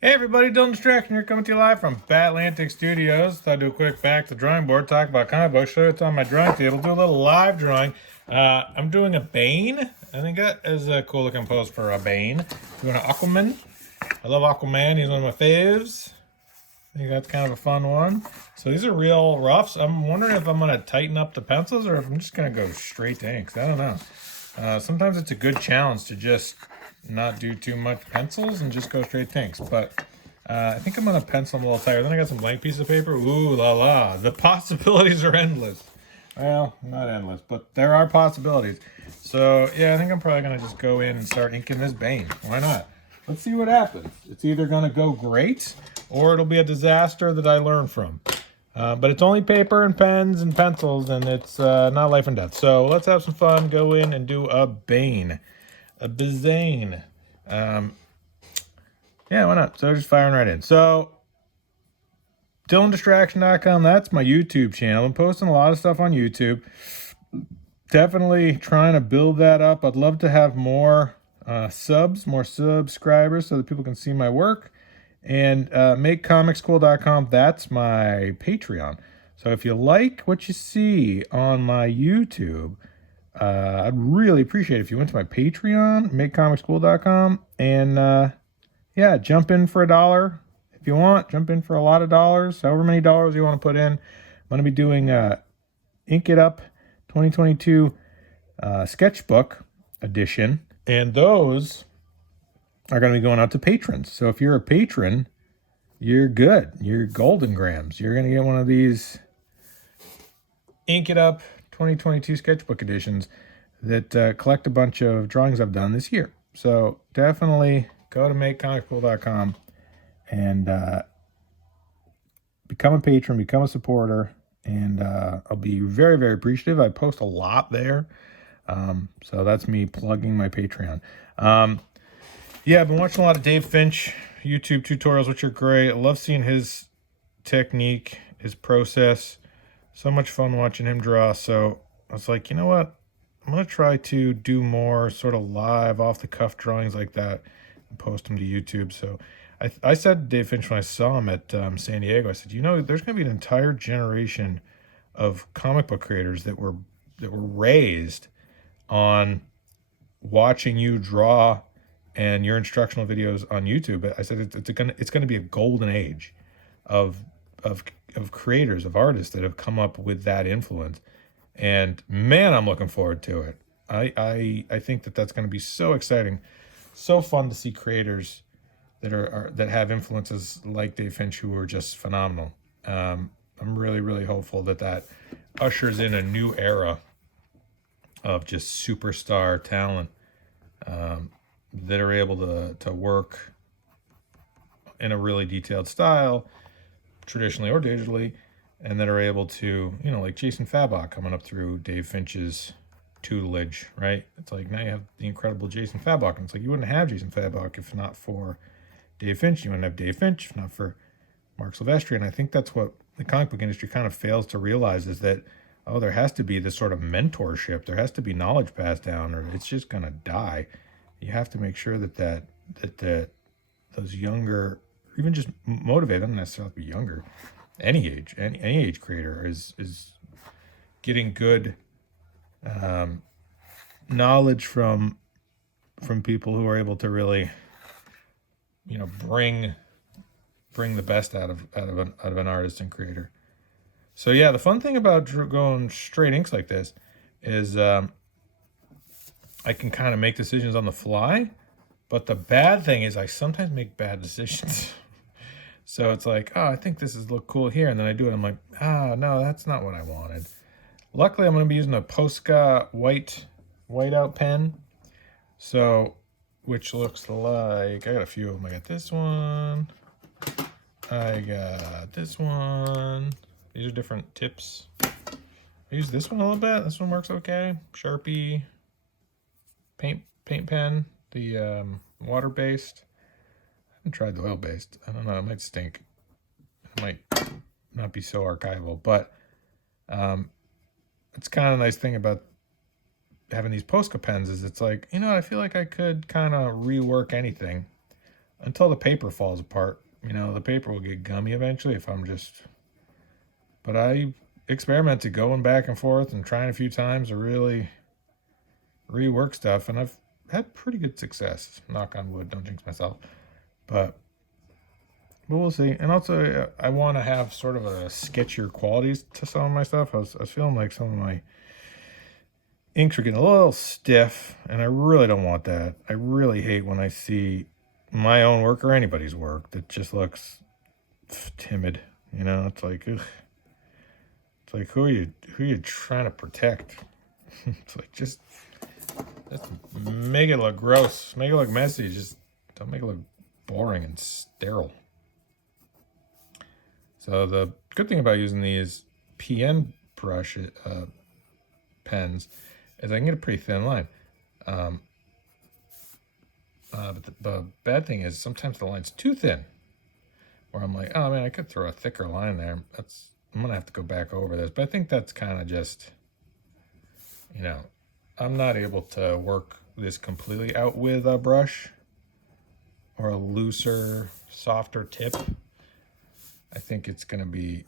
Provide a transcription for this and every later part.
Hey everybody, Dylan Distraction here, coming to you live from Batlantic Studios. Thought I'd do a quick back to the drawing board, talk about comic books, show you what's on my drawing table, do a little live drawing. I'm doing a Bane. I think that is a cool looking pose for a Bane. Doing an Aquaman. I love Aquaman, he's one of my faves. I think that's kind of a fun one. So these are real roughs. I'm wondering if I'm going to tighten up the pencils or if I'm just going to go straight to inks. I don't know. Sometimes it's a good challenge to just not do too much pencils and just go straight to inks. But I think I'm going to pencil them a little tighter. Then I got some blank piece of paper. Ooh la la. The possibilities are endless. Well, not endless, but there are possibilities. So yeah, I think I'm probably going to just go in and start inking this Bane. Why not? Let's see what happens. It's either going to go great or it'll be a disaster that I learn from. But it's only paper and pens and pencils, and it's not life and death. So let's have some fun. Go in and do a Bane. A Bazane. Yeah, why not? So just firing right in. So DylanDistraction.com, that's my YouTube channel. I'm posting a lot of stuff on YouTube. Definitely trying to build that up. I'd love to have more more subscribers so that people can see my work. And MakeComicsCool.com, that's my Patreon. So if you like what you see on my YouTube, I'd really appreciate it if you went to my Patreon, MakeComicsCool.com, and yeah, jump in for $1 if you want. Jump in for a lot of dollars, however many dollars you want to put in. I'm going to be doing Ink It Up 2022 Sketchbook Edition, and those are going to be going out to patrons. So if you're a patron, you're good. You're golden grams. You're going to get one of these Ink It Up 2022 Sketchbook Editions that collect a bunch of drawings I've done this year. So definitely go to MakeComicsCool.com and become a patron, become a supporter, and I'll be very, very appreciative. I post a lot there. So that's me plugging my Patreon. Yeah, I've been watching a lot of Dave Finch YouTube tutorials, which are great. I love seeing his technique, his process. So much fun watching him draw. So I was like, you know what? I'm going to try to do more sort of live, off-the-cuff drawings like that and post them to YouTube. So I said to Dave Finch when I saw him at San Diego, I said, you know, there's going to be an entire generation of comic book creators that were raised on watching you draw and your instructional videos on YouTube. I said it's gonna be a golden age of creators, of artists that have come up with that influence. And man, I'm looking forward to it. I think that's going to be so exciting, so fun to see creators that have influences like Dave Finch who are just phenomenal. I'm really, really hopeful that ushers in a new era of just superstar talent that are able to work in a really detailed style, traditionally or digitally, and that are able to, you know, like Jason Fabok coming up through Dave Finch's tutelage, right? It's like now you have the incredible Jason Fabok, and it's like you wouldn't have Jason Fabok if not for Dave Finch. You wouldn't have Dave Finch if not for Mark Silvestri. And I think that's what the comic book industry kind of fails to realize is that, oh, there has to be this sort of mentorship. There has to be knowledge passed down, or it's just going to die. You have to make sure that those younger, even just motivated, doesn't necessarily be younger, any age creator is getting good knowledge from people who are able to really, you know, bring the best out of an artist and creator. So yeah, the fun thing about going straight inks like this is I can kind of make decisions on the fly, but the bad thing is I sometimes make bad decisions. So it's like, oh, I think this is look cool here, and then I do it. I'm like, oh no, that's not what I wanted. Luckily, I'm going to be using a Posca whiteout pen, so which looks like I got a few of them. I got this one. I got this one. These are different tips. I use this one a little bit. This one works okay. Sharpie paint pen, the water-based. I haven't tried the oil-based. I don't know. It might stink. It might not be so archival, but it's kind of a nice thing about having these Posca pens is it's like, you know, I feel like I could kind of rework anything until the paper falls apart. You know, the paper will get gummy eventually if I'm just. But I experimented going back and forth and trying a few times to really rework stuff, and I've had pretty good success. Knock on wood, don't jinx myself. But we'll see. And also, I want to have sort of a sketchier qualities to some of my stuff. I was feeling like some of my inks were getting a little stiff, and I really don't want that. I really hate when I see my own work or anybody's work that just looks timid. You know, it's like, ugh. It's like, who are you trying to protect? It's like, just make it look gross, make it look messy. Just don't make it look boring and sterile. So the good thing about using these PN brush pens is I can get a pretty thin line. But the bad thing is sometimes the line's too thin, where I'm like, oh man, I could throw a thicker line there. I'm gonna have to go back over this. But I think that's kind of just, you know, I'm not able to work this completely out with a brush or a looser, softer tip. I think it's going to be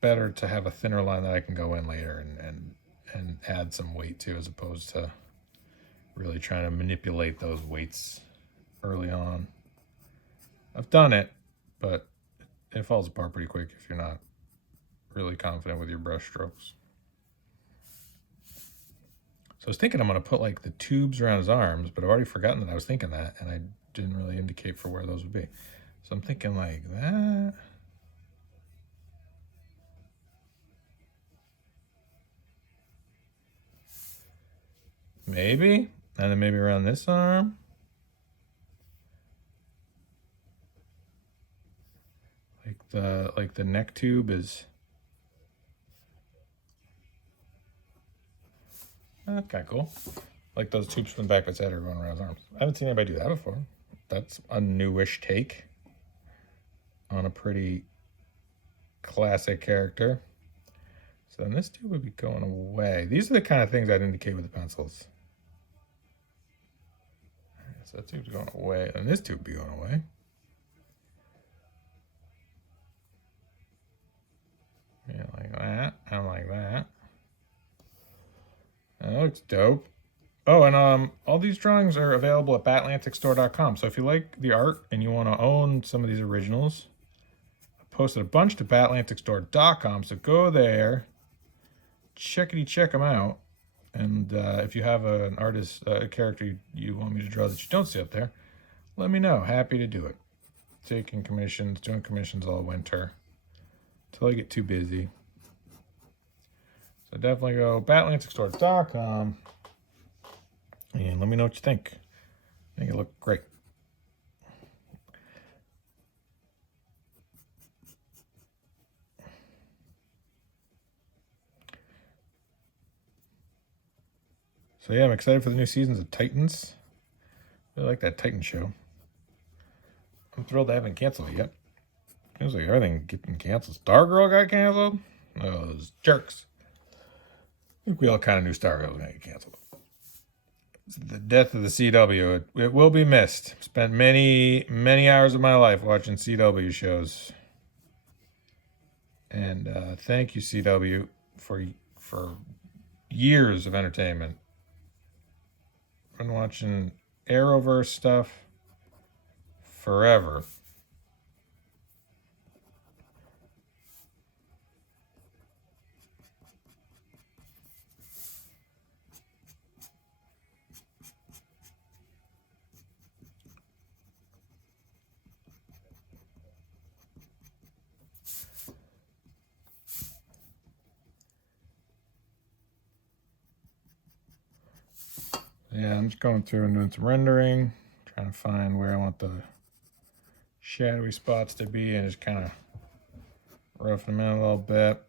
better to have a thinner line that I can go in later and add some weight to, as opposed to really trying to manipulate those weights early on. I've done it, but it falls apart pretty quick if you're not really confident with your brush strokes. So I was thinking I'm going to put like the tubes around his arms, but I've already forgotten that I was thinking that, and I didn't really indicate for where those would be. So I'm thinking like that. Maybe. And then maybe around this arm. Like the neck tube is. That's kind of cool. Like those tubes from the back of his head are going around his arms. I haven't seen anybody do that before. That's a newish take on a pretty classic character. So then this tube would be going away. These are the kind of things I'd indicate with the pencils. So that tube's going away, and this tube would be going away. Yeah, like that, and like that. That looks dope. Oh, and all these drawings are available at batlanticstore.com. So if you like the art and you want to own some of these originals, I posted a bunch to batlanticstore.com. So go there, check them out. And if you have an artist, a character you want me to draw that you don't see up there, let me know. Happy to do it. Taking commissions, doing commissions all winter until I get too busy. So definitely go batlanticstore.com and let me know what you think. I think it looked great. So yeah, I'm excited for the new seasons of Titans. I really like that Titan show. I'm thrilled they haven't canceled it yet. Seems like everything getting canceled. Stargirl got canceled? Oh, those jerks. I think we all kind of knew Stargirl was going to get canceled. It's the death of the CW. It will be missed. Spent many, many hours of my life watching CW shows. And thank you, CW, for years of entertainment. Been watching Arrowverse stuff forever. Yeah, I'm just going through and doing some rendering, trying to find where I want the shadowy spots to be and just kind of roughing them out a little bit.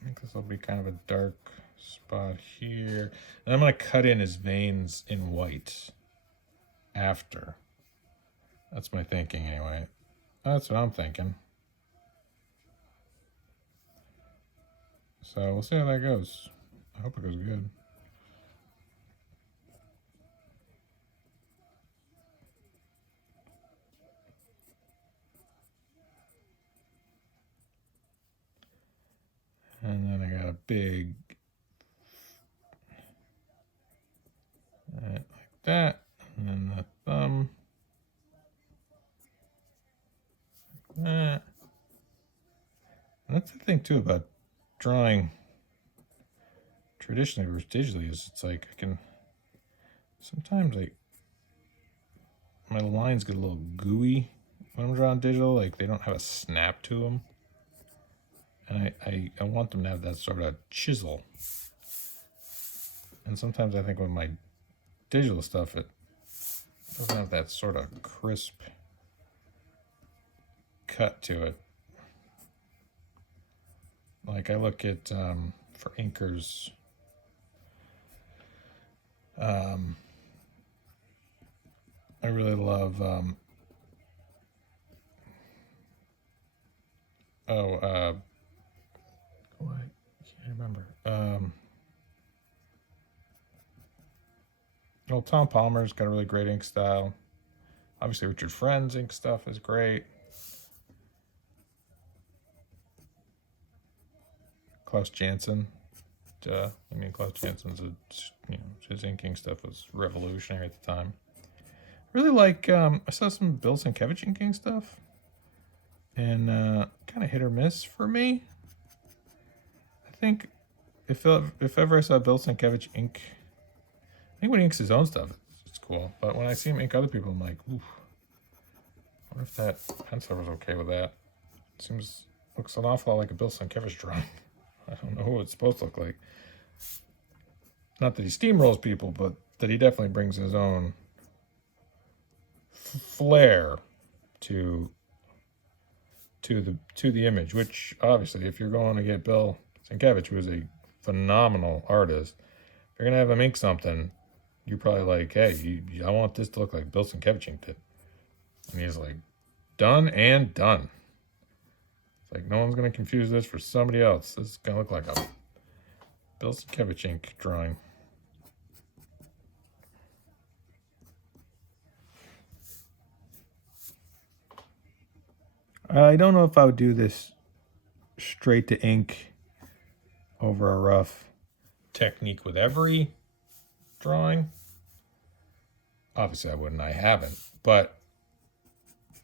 I think this will be kind of a dark spot here. And I'm going to cut in his veins in white after. That's my thinking anyway. That's what I'm thinking. So we'll see how that goes. I hope it goes good. big, like that, and then the thumb, like that. And that's the thing too about drawing traditionally versus digitally is it's like I can sometimes like my lines get a little gooey when I'm drawing digital, like they don't have a snap to them, and I want them to have that sort of chisel. And sometimes I think with my digital stuff it doesn't have that sort of crisp cut to it. Like I look at for inkers, I really love I can't remember. Well, Tom Palmer's got a really great ink style. Obviously, Richard Friend's ink stuff is great. Klaus Janson. I mean, Klaus Janson's his inking stuff was revolutionary at the time. Really like. I saw some Bill Sienkiewicz inking stuff, and kind of hit or miss for me. I think if ever I saw Bill Sienkiewicz ink, I think when he inks his own stuff, it's cool. But when I see him ink other people, I'm like, ooh, I wonder if that penciler was okay with that. Looks an awful lot like a Bill Sienkiewicz drawing. I don't know who it's supposed to look like. Not that he steamrolls people, but that he definitely brings his own flair to the image. Which obviously, if you're going to get Bill Sienkiewicz, who is a phenomenal artist, if you're gonna have him ink something, you're probably like, hey, I want this to look like Bill Sienkiewicz inked it, and he's like, done and done. It's like no one's gonna confuse this for somebody else. This is gonna look like a Bill Sienkiewicz ink drawing. I don't know if I would do this straight to ink over a rough technique with every drawing. Obviously, I wouldn't. I haven't. But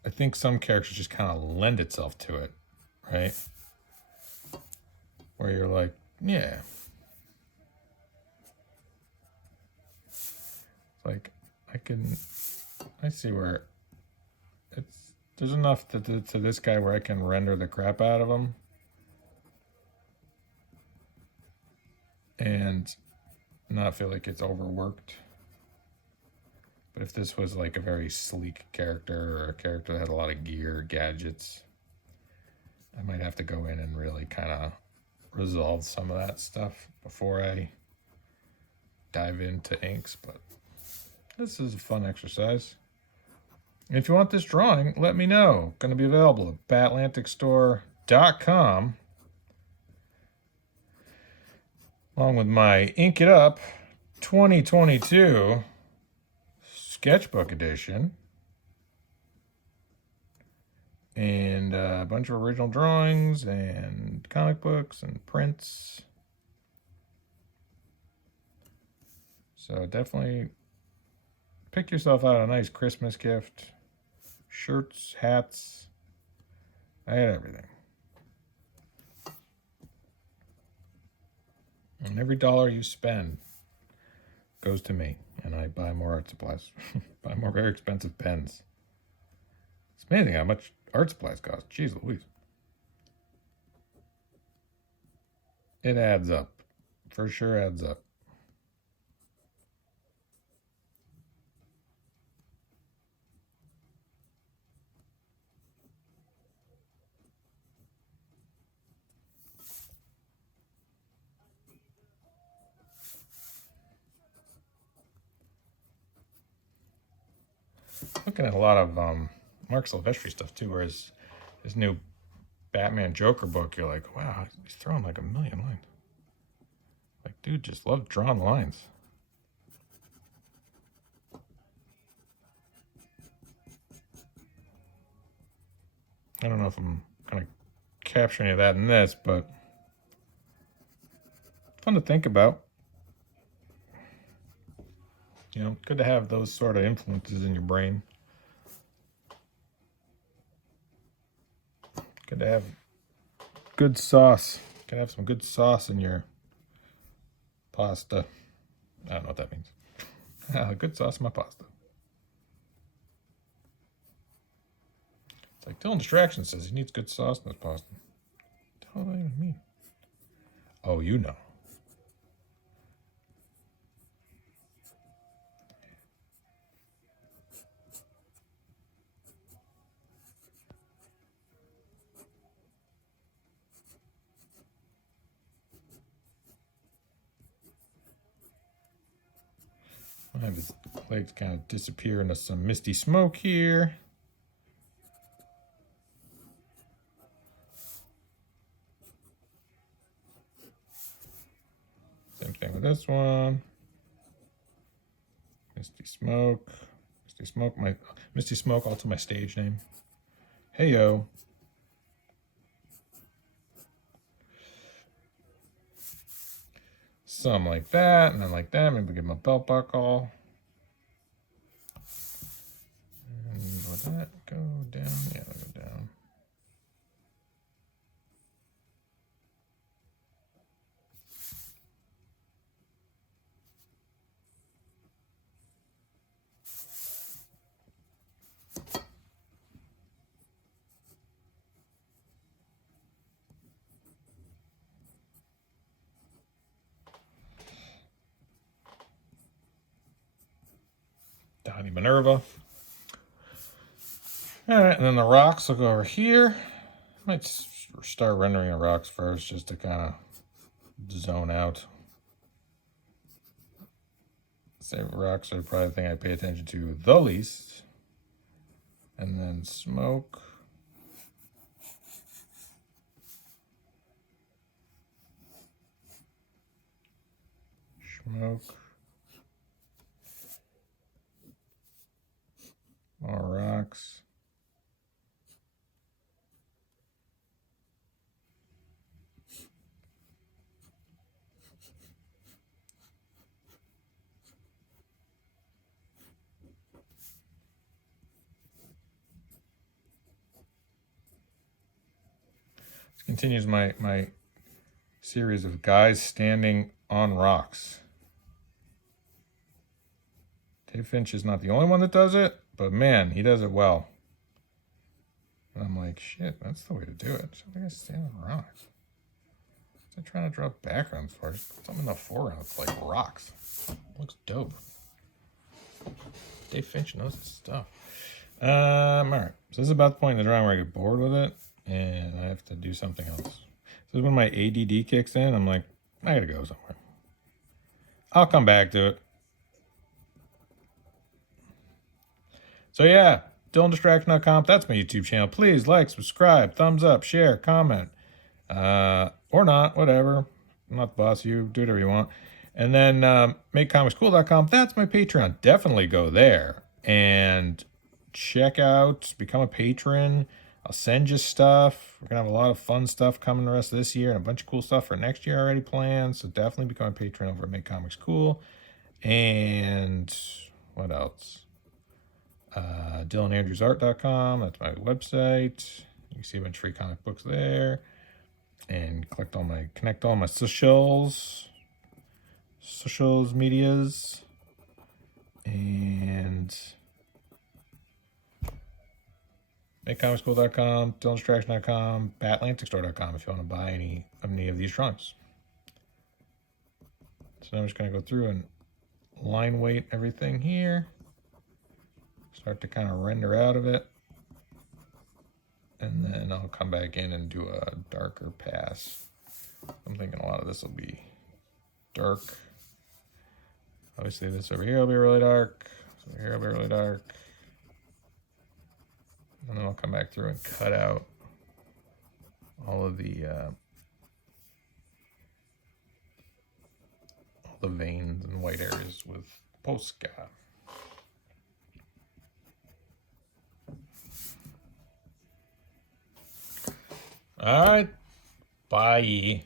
I think some characters just kind of lend itself to it, right? Where you're like, yeah. It's like, I see where there's enough to this guy where I can render the crap out of him. And not feel like it's overworked. But if this was like a very sleek character or a character that had a lot of gear, gadgets, I might have to go in and really kind of resolve some of that stuff before I dive into inks. But this is a fun exercise. And if you want this drawing, let me know. Going to be available at batlanticstore.com. Along with my Ink It Up 2022 sketchbook edition. And a bunch of original drawings and comic books and prints. So definitely pick yourself out a nice Christmas gift. Shirts, hats. I had everything. And every dollar you spend goes to me. And I buy more art supplies. Buy more very expensive pens. It's amazing how much art supplies cost. Jeez Louise. It adds up. For sure adds up. Looking at a lot of Mark Silvestri stuff too, where his new Batman Joker book, you're like, wow, he's throwing like a million lines. Like, dude, just love drawing lines. I don't know if I'm gonna capture any of that in this, but fun to think about. You know, good to have those sort of influences in your brain. Good to have good sauce. Can have some good sauce in your pasta. I don't know what that means. Good sauce in my pasta. It's like Dylan Distraction says he needs good sauce in his pasta. What the hell does that even mean? Oh, you know. I have his legs kind of disappear into some misty smoke here. Same thing with this one. Misty smoke. Misty smoke, also my stage name. Hey yo. Some like that, and then like that. Maybe give him a belt buckle. And will that go down? Yeah, it'll go down. Donnie Minerva. All right, and then the rocks will go over here. Might start rendering the rocks first just to kind of zone out. Say rocks are probably the thing I pay attention to the least. And then smoke. Smoke. More rocks. This continues my series of guys standing on rocks. Dave Finch is not the only one that does it, but man, he does it well. And I'm like, shit, that's the way to do it. So I gotta stand on rocks. I'm trying to draw backgrounds for it. Just put something in the foreground. It's like rocks. It looks dope. Dave Finch knows his stuff. All right. So this is about the point in the drawing where I get bored with it, and I have to do something else. This is when my ADD kicks in. I'm like, I gotta go somewhere. I'll come back to it. So yeah, DylanDistraction.com. That's my YouTube channel. Please like, subscribe, thumbs up, share, comment. Or not, whatever. I'm not the boss. You do whatever you want. And then MakeComicsCool.com. That's my Patreon. Definitely go there and check out, become a patron. I'll send you stuff. We're gonna have a lot of fun stuff coming the rest of this year and a bunch of cool stuff for next year already planned. So definitely become a patron over at Make Comics Cool. And what else? DylanAndrewsArt.com. That's my website. You can see a bunch of free comic books there. And connect all my socials medias, and MakeComicsCool.com, DylanDistraction.com, BatLanticStore.com if you want to buy any of these drawings. So now I'm just going to go through and line weight everything here. Start to kind of render out of it. And then I'll come back in and do a darker pass. I'm thinking a lot of this will be dark. Obviously this over here will be really dark. This over here will be really dark. And then I'll come back through and cut out all the veins and white areas with Posca. All right, bye.